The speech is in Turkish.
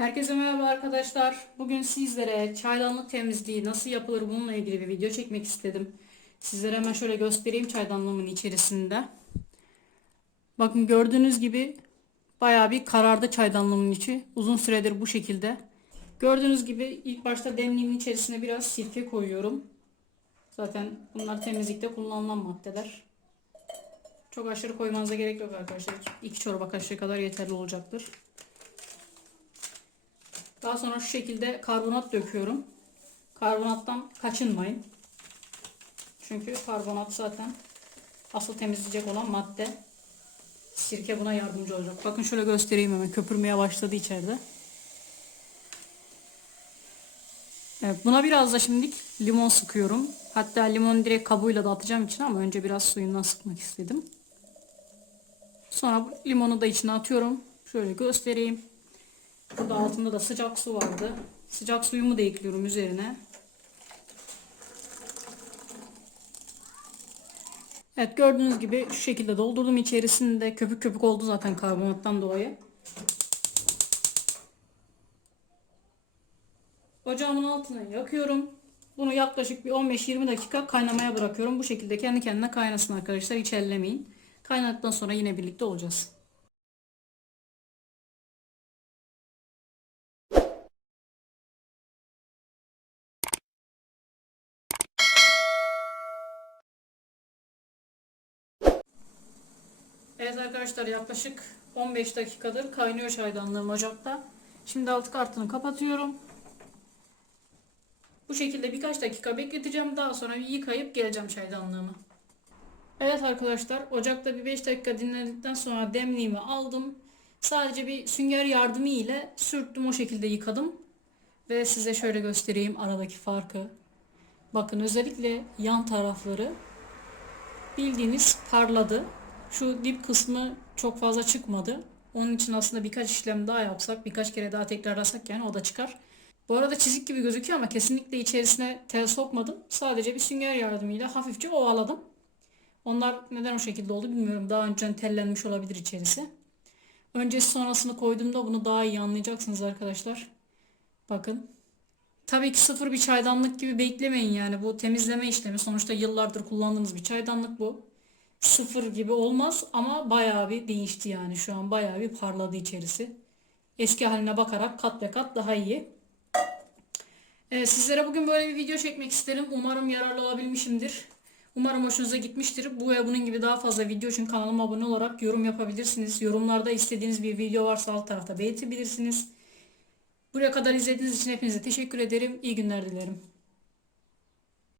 Herkese merhaba arkadaşlar. Bugün sizlere çaydanlık temizliği nasıl yapılır bununla ilgili bir video çekmek istedim. Sizlere hemen şöyle göstereyim çaydanlığımın içerisinde. Bakın gördüğünüz gibi bayağı bir karardı çaydanlığımın içi. Uzun süredir bu şekilde. Gördüğünüz gibi ilk başta demliğimin içerisine biraz sirke koyuyorum. Zaten bunlar temizlikte kullanılan maddeler. Çok aşırı koymanıza gerek yok arkadaşlar. İki çorba kaşığı kadar yeterli olacaktır. Daha sonra şu şekilde karbonat döküyorum. Karbonattan kaçınmayın. Çünkü karbonat zaten asıl temizleyecek olan madde. Sirke buna yardımcı olacak. Bakın şöyle göstereyim hemen. Köpürmeye başladı içeride. Evet, buna biraz da şimdilik limon sıkıyorum. Hatta limonu direkt kabuğuyla da atacağım içine ama önce biraz suyundan sıkmak istedim. Sonra limonu da içine atıyorum. Şöyle göstereyim. Burada altında da sıcak su vardı. Sıcak suyumu da ekliyorum üzerine. Evet gördüğünüz gibi şu şekilde doldurdum içerisinde köpük köpük oldu zaten karbonattan dolayı. Ocağımın altını yakıyorum. Bunu yaklaşık bir 15-20 dakika kaynamaya bırakıyorum. Bu şekilde kendi kendine kaynasın arkadaşlar. Hiç ellemeyin. Kaynadıktan sonra yine birlikte olacağız. Arkadaşlar yaklaşık 15 dakikadır kaynıyor çaydanlığım ocakta. Şimdi altı kartını kapatıyorum. Bu şekilde birkaç dakika bekleteceğim. Daha sonra bir yıkayıp geleceğim çaydanlığımı. Evet arkadaşlar ocakta bir 5 dakika dinlendikten sonra demliğimi aldım. Sadece bir sünger yardımı ile sürttüm o şekilde yıkadım. Ve size şöyle göstereyim aradaki farkı. Bakın özellikle yan tarafları bildiğiniz parladı. Şu dip kısmı çok fazla çıkmadı. Onun için aslında birkaç işlem daha yapsak, birkaç kere daha tekrarlasak yani o da çıkar. Bu arada çizik gibi gözüküyor ama kesinlikle içerisine tel sokmadım. Sadece bir sünger yardımıyla hafifçe ovaladım. Onlar neden o şekilde oldu bilmiyorum. Daha önceden tellenmiş olabilir içerisi. Öncesi sonrasını koyduğumda bunu daha iyi anlayacaksınız arkadaşlar. Bakın. Tabii ki sıfır bir çaydanlık gibi beklemeyin yani. Bu temizleme işlemi sonuçta yıllardır kullandığınız bir çaydanlık bu. Sıfır gibi olmaz ama bayağı bir değişti yani. Şu an bayağı bir parladı içerisi. Eski haline bakarak kat ve kat daha iyi. Ee, sizlere bugün böyle bir video çekmek isterim. Umarım yararlı olabilmişimdir. Umarım hoşunuza gitmiştir. Bu ve bunun gibi daha fazla video için kanalıma abone olarak yorum yapabilirsiniz. Yorumlarda istediğiniz bir video varsa alt tarafta belirtebilirsiniz. Buraya kadar izlediğiniz için hepinize teşekkür ederim. İyi günler dilerim.